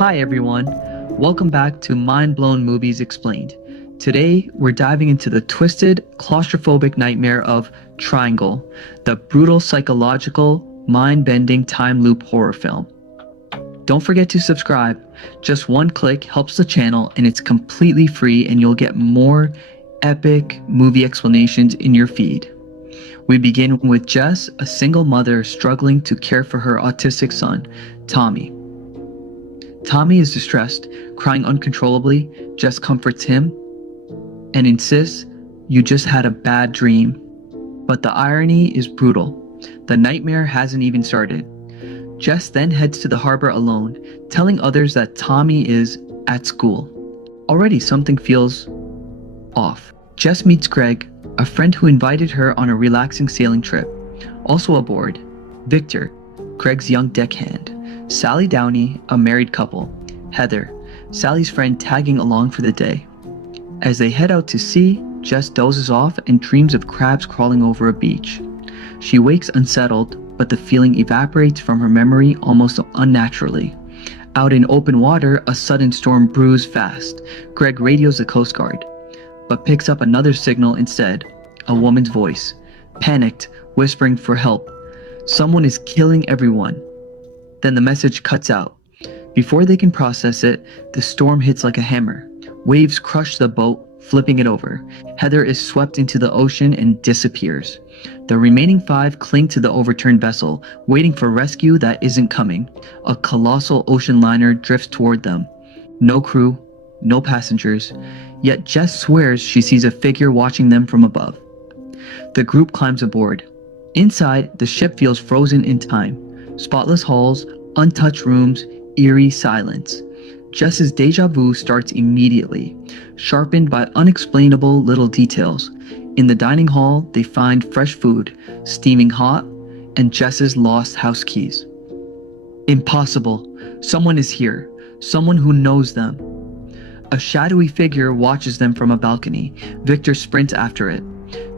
Hi everyone, welcome back to Mind Blown Movies Explained. Today we're diving into the twisted, claustrophobic nightmare of Triangle, the brutal psychological, mind-bending time loop horror film. Don't forget to subscribe. Just one click helps the channel and it's completely free and you'll get more epic movie explanations in your feed. We begin with Jess, a single mother struggling to care for her autistic son, Tommy. Tommy is distressed, crying uncontrollably. Jess comforts him and insists, "You just had a bad dream." But the irony is brutal. The nightmare hasn't even started. Jess then heads to the harbor alone, telling others that Tommy is at school. Already something feels off. Jess meets Greg, a friend who invited her on a relaxing sailing trip. Also aboard, Victor, Greg's young deckhand, Sally Downey, a married couple, Heather, Sally's friend tagging along for the day. As they head out to sea, Jess dozes off and dreams of crabs crawling over a beach. She wakes unsettled, but the feeling evaporates from her memory almost unnaturally. Out in open water, a sudden storm brews fast. Greg radios the Coast Guard, but picks up another signal instead, a woman's voice, panicked, whispering for help. Someone is killing everyone. Then the message cuts out. Before they can process it, the storm hits like a hammer. Waves crush the boat, flipping it over. Heather is swept into the ocean and disappears. The remaining 5 cling to the overturned vessel, waiting for rescue that isn't coming. A colossal ocean liner drifts toward them. No crew, no passengers, yet Jess swears she sees a figure watching them from above. The group climbs aboard. Inside, the ship feels frozen in time. Spotless halls, untouched rooms, eerie silence. Jess's deja vu starts immediately, sharpened by unexplainable little details. In the dining hall, they find fresh food, steaming hot, and Jess's lost house keys. Impossible. Someone is here. Someone who knows them. A shadowy figure watches them from a balcony. Victor sprints after it.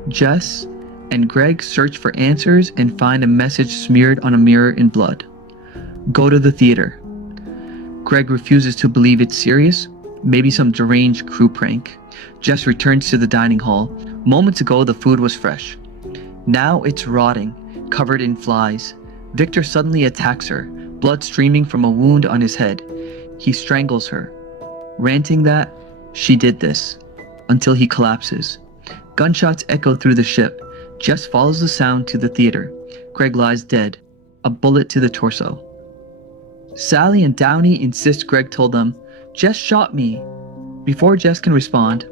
Jess and Greg search for answers and find a message smeared on a mirror in blood. Go to the theater. Greg refuses to believe it's serious, maybe some deranged crew prank. Jess returns to the dining hall. Moments ago the food was fresh. Now it's rotting, covered in flies. Victor suddenly attacks her, blood streaming from a wound on his head. He strangles her, ranting that she did this, until he collapses. Gunshots echo through the ship. Jess follows the sound to the theater. Greg lies dead, a bullet to the torso. Sally and Downey insist Greg told them, "Jess shot me." Before Jess can respond,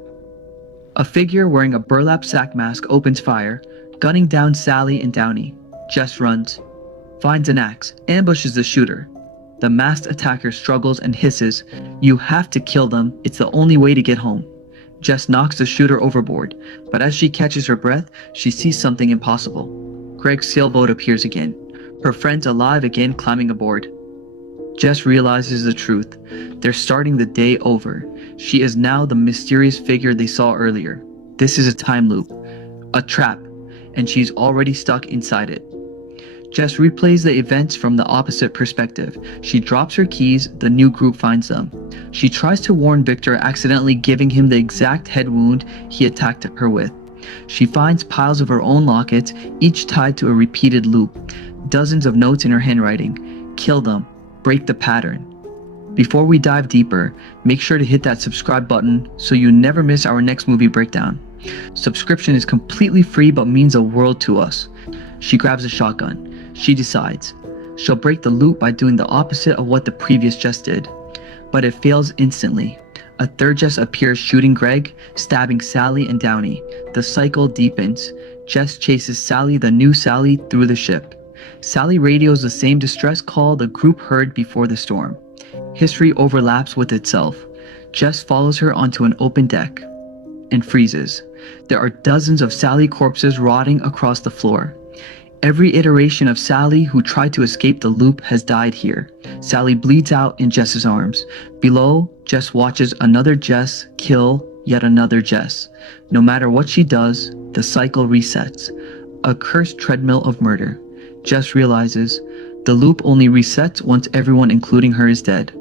a figure wearing a burlap sack mask opens fire, gunning down Sally and Downey. Jess runs, finds an axe, ambushes the shooter. The masked attacker struggles and hisses, "You have to kill them, it's the only way to get home." Jess knocks the shooter overboard, but as she catches her breath, she sees something impossible. Greg's sailboat appears again, her friends alive again climbing aboard. Jess realizes the truth. They're starting the day over. She is now the mysterious figure they saw earlier. This is a time loop, a trap, and she's already stuck inside it. Jess replays the events from the opposite perspective. She drops her keys, the new group finds them. She tries to warn Victor, accidentally giving him the exact head wound he attacked her with. She finds piles of her own lockets, each tied to a repeated loop. Dozens of notes in her handwriting. Kill them. Break the pattern. Before we dive deeper, make sure to hit that subscribe button so you never miss our next movie breakdown. Subscription is completely free but means the world to us. She grabs a shotgun. She decides. She'll break the loop by doing the opposite of what the previous Jess did. But it fails instantly. A third Jess appears shooting Greg, stabbing Sally and Downey. The cycle deepens. Jess chases Sally, the new Sally, through the ship. Sally radios the same distress call the group heard before the storm. History overlaps with itself. Jess follows her onto an open deck and freezes. There are dozens of Sally corpses rotting across the floor. Every iteration of Sally who tried to escape the loop has died here. Sally bleeds out in Jess's arms. Below, Jess watches another Jess kill yet another Jess. No matter what she does, the cycle resets. A cursed treadmill of murder. Jess realizes the loop only resets once everyone including her is dead.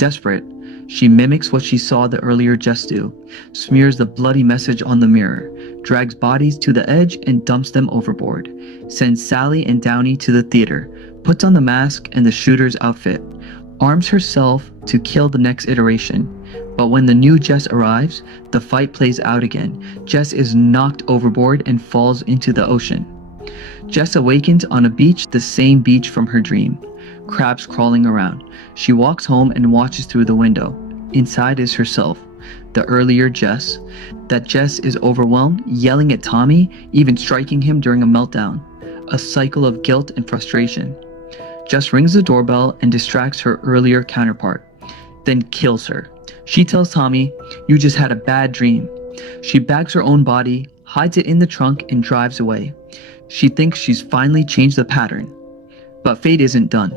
Desperate, she mimics what she saw the earlier Jess do, smears the bloody message on the mirror, drags bodies to the edge and dumps them overboard, sends Sally and Downey to the theater, puts on the mask and the shooter's outfit, arms herself to kill the next iteration. But when the new Jess arrives, the fight plays out again. Jess is knocked overboard and falls into the ocean. Jess awakens on a beach, the same beach from her dream. Crabs crawling around. She walks home and watches through the window. Inside is herself, the earlier Jess. That Jess is overwhelmed, yelling at Tommy, even striking him during a meltdown. A cycle of guilt and frustration. Jess rings the doorbell and distracts her earlier counterpart, then kills her. She tells Tommy, "You just had a bad dream." She bags her own body, hides it in the trunk, and drives away. She thinks she's finally changed the pattern. But fate isn't done.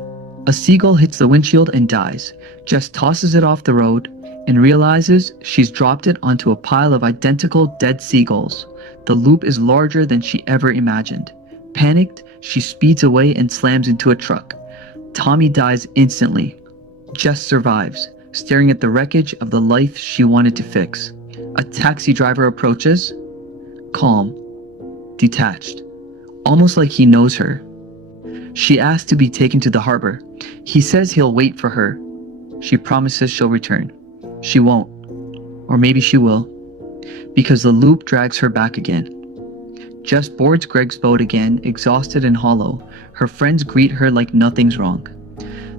A seagull hits the windshield and dies. Jess tosses it off the road and realizes she's dropped it onto a pile of identical dead seagulls. The loop is larger than she ever imagined. Panicked, she speeds away and slams into a truck. Tommy dies instantly. Jess survives, staring at the wreckage of the life she wanted to fix. A taxi driver approaches, calm, detached, almost like he knows her. She asks to be taken to the harbor. He says he'll wait for her. She promises she'll return. She won't. Or maybe she will. Because the loop drags her back again. Jess boards Greg's boat again, exhausted and hollow. Her friends greet her like nothing's wrong.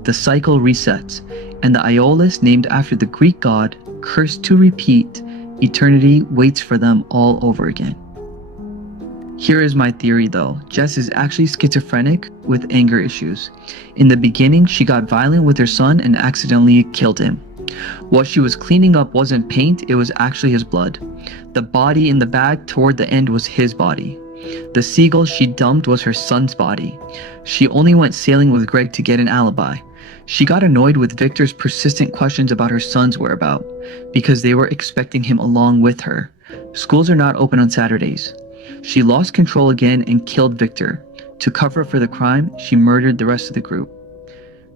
The cycle resets, and the Aeolus, named after the Greek god, cursed to repeat, eternity waits for them all over again. Here is my theory though. Jess is actually schizophrenic with anger issues. In the beginning, she got violent with her son and accidentally killed him. What she was cleaning up wasn't paint, it was actually his blood. The body in the bag toward the end was his body. The seagull she dumped was her son's body. She only went sailing with Greg to get an alibi. She got annoyed with Victor's persistent questions about her son's whereabouts because they were expecting him along with her. Schools are not open on Saturdays. She lost control again and killed Victor. To cover for the crime, she murdered the rest of the group.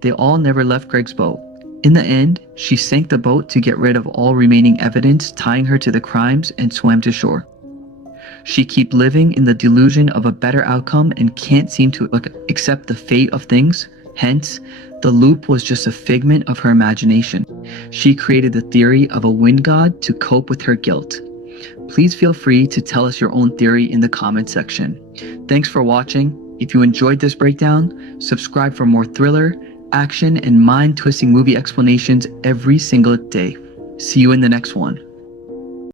They all never left Greg's boat. In the end, she sank the boat to get rid of all remaining evidence tying her to the crimes and swam to shore. She keeps living in the delusion of a better outcome and can't seem to accept the fate of things. Hence, the loop was just a figment of her imagination. She created the theory of a wind god to cope with her guilt. Please feel free to tell us your own theory in the comment section. Thanks for watching. If you enjoyed this breakdown, subscribe for more thriller, action, and mind-twisting movie explanations every single day. See you in the next one.